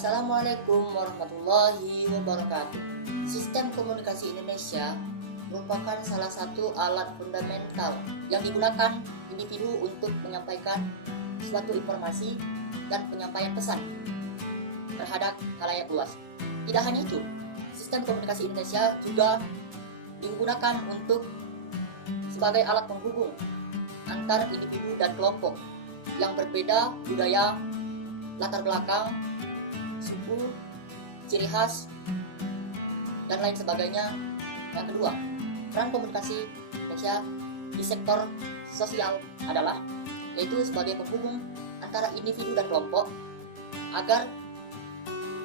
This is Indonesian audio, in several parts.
Assalamualaikum warahmatullahi wabarakatuh. Sistem komunikasi Indonesia merupakan salah satu alat fundamental yang digunakan individu untuk menyampaikan suatu informasi dan penyampaian pesan terhadap khalayak luas. Tidak hanya itu, sistem komunikasi Indonesia juga digunakan untuk sebagai alat penghubung antar individu dan kelompok yang berbeda budaya, latar belakang, suku, ciri khas, dan lain sebagainya. Yang kedua, peran komunikasi Indonesia di sektor sosial adalah yaitu sebagai penghubung antara individu dan kelompok agar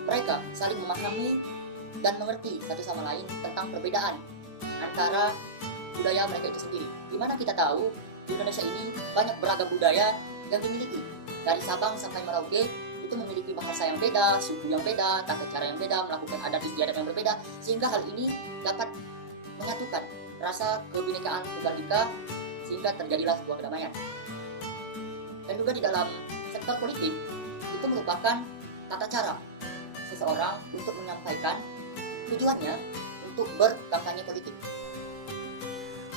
mereka saling memahami dan mengerti satu sama lain tentang perbedaan antara budaya mereka itu sendiri. Dimana kita tahu di Indonesia ini banyak beragam budaya yang dimiliki, dari Sabang sampai Merauke itu memiliki bahasa yang beda, suku yang beda, tata cara yang beda, melakukan adat istiadat yang berbeda, sehingga hal ini dapat menyatukan rasa kebinekaan tunggal ika sehingga terjadilah sebuah kedamaian. Dan juga di dalam sektor politik itu merupakan tata cara seseorang untuk menyampaikan tujuannya untuk berkampanye politik.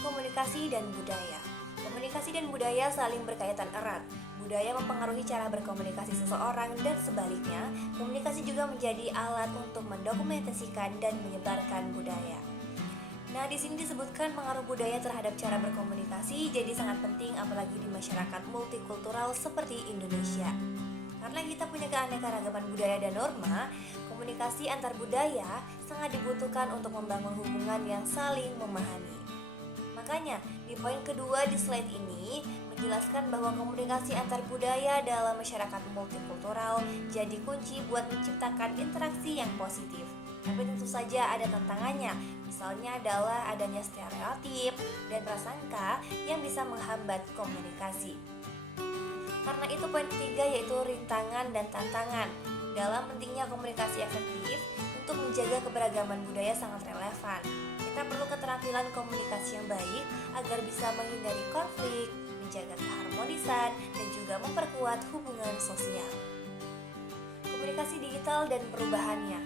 Komunikasi dan budaya. Komunikasi dan budaya saling berkaitan erat. Budaya mempengaruhi cara berkomunikasi seseorang dan sebaliknya, komunikasi juga menjadi alat untuk mendokumentasikan dan menyebarkan budaya. Nah, di sini disebutkan pengaruh budaya terhadap cara berkomunikasi jadi sangat penting apalagi di masyarakat multikultural seperti Indonesia. Karena kita punya keanekaragaman budaya dan norma, komunikasi antar budaya sangat dibutuhkan untuk membangun hubungan yang saling memahami. Makanya, di poin kedua di slide ini menjelaskan bahwa komunikasi antar budaya dalam masyarakat multikultural jadi kunci buat menciptakan interaksi yang positif. Tapi tentu saja ada tantangannya, misalnya adalah adanya stereotip dan prasangka yang bisa menghambat komunikasi. Karena itu poin ketiga yaitu rintangan dan tantangan. Dalam pentingnya komunikasi efektif untuk menjaga keberagaman budaya sangat relevan. Kita perlu keterampilan komunikasi yang baik agar bisa menghindari konflik, menjaga keharmonisan, dan juga memperkuat hubungan sosial. Komunikasi digital dan perubahannya.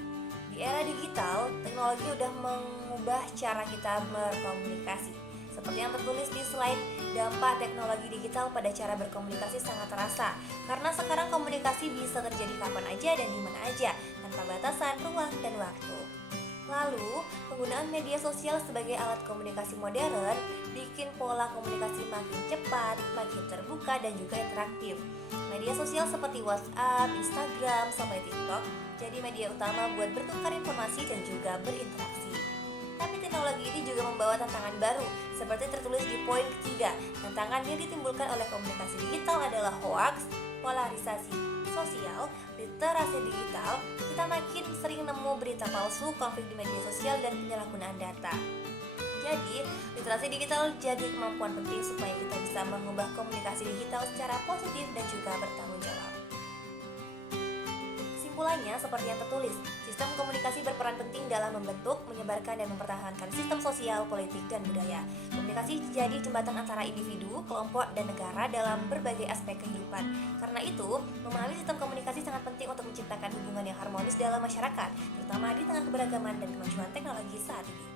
Di era digital, teknologi sudah mengubah cara kita berkomunikasi. Seperti yang tertulis di slide, dampak teknologi digital pada cara berkomunikasi sangat terasa. Karena sekarang komunikasi bisa terjadi kapan aja dan di mana aja, tanpa batasan ruang dan waktu. Lalu, penggunaan media sosial sebagai alat komunikasi modern bikin pola komunikasi makin cepat, makin terbuka, dan juga interaktif. Media sosial seperti WhatsApp, Instagram, sampai TikTok jadi media utama buat bertukar informasi dan juga berinteraksi. Tapi teknologi ini juga membawa tantangan baru, seperti tertulis di poin ketiga. Tantangan yang ditimbulkan oleh komunikasi digital adalah hoaks, polarisasi sosial, literasi digital. Kita makin sering nemu berita palsu, konflik di media sosial, dan penyalahgunaan data. Jadi, literasi digital jadi kemampuan penting supaya kita bisa mengubah komunikasi digital secara positif dan juga bertanggung jawab. Kesimpulannya, seperti yang tertulis, sistem komunikasi berperan penting dalam membentuk, menyebarkan, dan mempertahankan sistem sosial, politik, dan budaya. Komunikasi jadi jembatan antara individu, kelompok, dan negara dalam berbagai aspek kehidupan. Karena itu, memahami sistem komunikasi sangat penting untuk menciptakan hubungan yang harmonis dalam masyarakat, terutama di tengah keberagaman dan kemajuan teknologi saat ini.